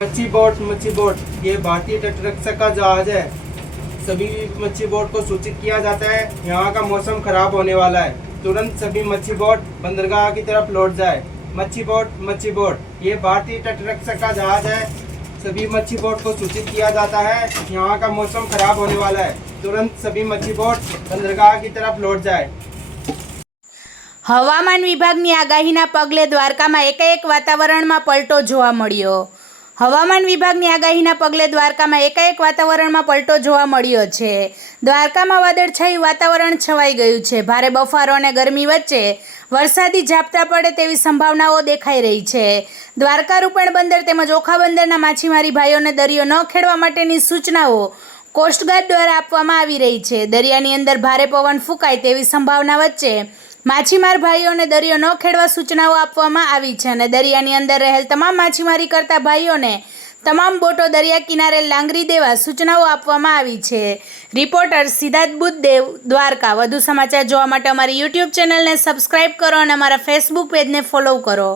मच्छी बोट मच्छी बोट ये भारतीय तटरक्षक का जहाज है सभी मच्छी बोट को सूचित किया जाता है यहाँ का मौसम खराब होने वाला है तुरंत सभी मच्छी बोट बंदरगाह की तरफ लौट जाए मच्छी बोट मच्छी बोट ये भारतीय तटरक्षक का जहाज है सभी मच्छी बोट को सूचित किया जाता है यहाँ का मौसम खराब होने वाला है तुरंत सभी मच्छी बोट बंदरगाह की तरफ लौट जाए હવામાન વિભાગની આગાહીના પગલે દ્વારકામાં એકાએક વાતાવરણમાં પલટો જોવા મળ્યો હવામાન વિભાગની આગાહીના પગલે દ્વારકામાં એકાએક વાતાવરણમાં પલટો જોવા મળ્યો છે. દ્વારકામાં વાદળછાયું વાતાવરણ છવાઈ ગયું છે. ભારે બફારો અને ગરમી વચ્ચે વરસાદી ઝાપટા પડે તેવી સંભાવનાઓ દેખાઈ રહી છે. દ્વારકા રૂપણ બંદર તેમજ ઓખા બંદરના માછીમારી ભાઈઓને દરિયો ન ખેડવા માટેની સૂચનાઓ કોસ્ટગાર્ડ દ્વારા આપવામાં આવી રહી છે. દરિયાની અંદર ભારે પવન ફૂંકાય તેવી સંભાવના વચ્ચે માછીમાર ભાઈઓને દરિયો ન ખેડવા સૂચનાઓ આપવામાં આવી છે અને દરિયાની અંદર રહેલ તમામ માછીમારી કરતા ભાઈઓને તમામ બોટો દરિયા કિનારે લાંગરી દેવા સૂચનાઓ આપવામાં આવી છે. રિપોર્ટર સિદ્ધાર્થ બુદ્ધદેવ દ્વારકા. વધુ સમાચાર જોવા માટે અમારી યુટ્યુબ ચેનલને સબસ્ક્રાઇબ કરો અને અમારા ફેસબુક પેજને ફોલો કરો.